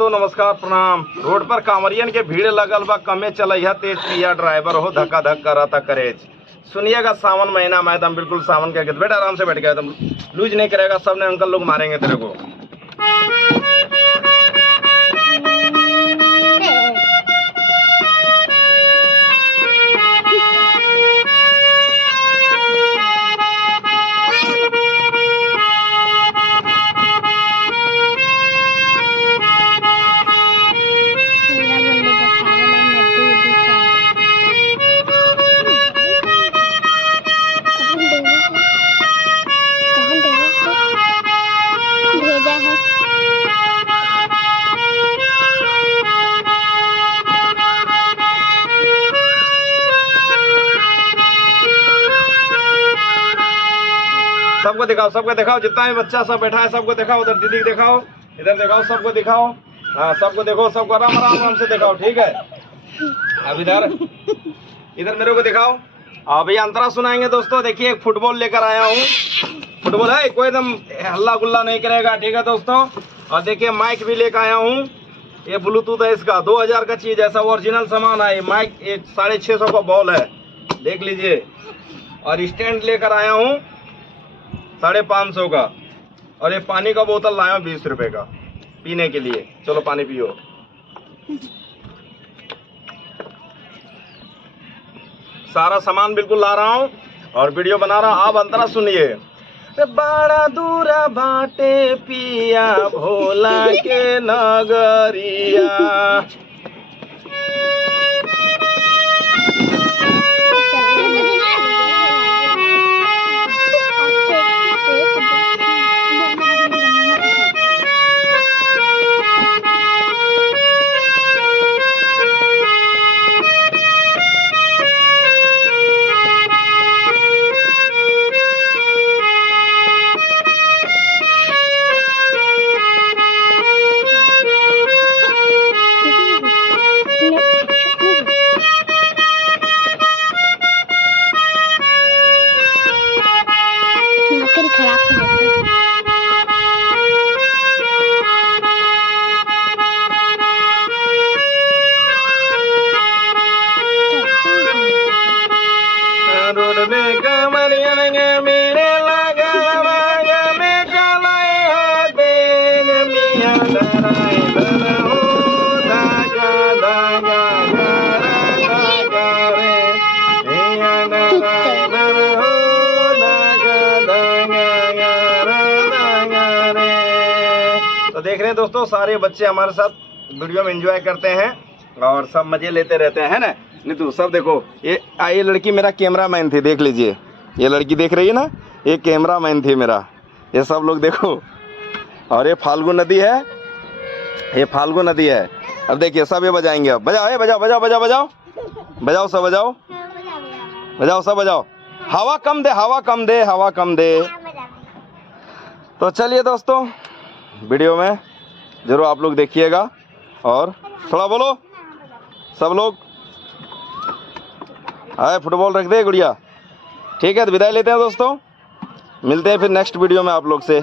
दोस्तों, नमस्कार प्रणाम। रोड पर कांवरियन के भीड़ लगल बा, कमे चलैया तेज पिया ड्राइवर हो धक्का धक करता करेज। सुनिएगा सावन महीना में एकदम बिल्कुल सावन के गीत। बेटा आराम से बैठ गया, एकदम लूज नहीं करेगा, सब ने अंकल लोग मारेंगे तेरे को। सबको दिखाओ, सबको दिखाओ, जितना भी बच्चा सब बैठा है सबको दिखाओ। उधर दीदी दिखाओ, इधर दिखाओ, सबको दिखाओ। हाँ सबको देखो, सबको आराम आराम से दिखाओ, ठीक है। अब इधर मेरे को दिखाओ। अभी अंतरा सुनाएंगे दोस्तों। देखिए एक फुटबॉल लेकर आया हूँ, फुटबॉल है, कोई एकदम हल्ला गुल्ला नहीं करेगा, ठीक है दोस्तों। और देखिए माइक भी लेकर आया हूँ, ये ब्लूटूथ है, इसका 2000 का चीज, ऐसा ओरिजिनल सामान है। माइक 650 का बॉल है, देख लीजिए। और स्टैंड लेकर आया हूँ 550 का। और ये पानी का बोतल लाया हूँ 20 रुपए का पीने के लिए। चलो पानी पियो। सारा सामान बिल्कुल ला रहा हूँ और वीडियो बना रहा हूँ। आप अंतरा सुनिए। बड़ा दूरा बाटे पिया भोला के नगरिया, रोड में कमरियन मेरे लगा में चलाए हाथे मिया ड्राइवर हो धागा धागा धागा रे मिया ड्राइवर हो धागा धागा धागा रे। तो देख रहे हैं दोस्तों, सारे बच्चे हमारे साथ वीडियो में एंजॉय करते हैं और सब मजे लेते रहते हैं ना। नीतू सब देखो, ये लड़की मेरा कैमरामैन थी, देख लीजिए। ये लड़की देख रही है ना, ये कैमरामैन थी मेरा। ये सब लोग देखो। और ये फाल्गु नदी है, ये फाल्गु नदी है। अब देखिए सब ये बजाएंगे। अब बजाओ, बजाओ बजाओ बजाओ बजाओ बजाओ, सब बजाओ बजाओ, सब बजाओ। हवा कम दे, हवा कम दे, हवा कम दे। तो चलिए दोस्तों, वीडियो में जरूर आप लोग देखिएगा और थोड़ा बोलो सब लोग। आए फुटबॉल रख दे गुड़िया, ठीक है। तो विदाई लेते हैं दोस्तों, मिलते हैं फिर नेक्स्ट वीडियो में आप लोग से।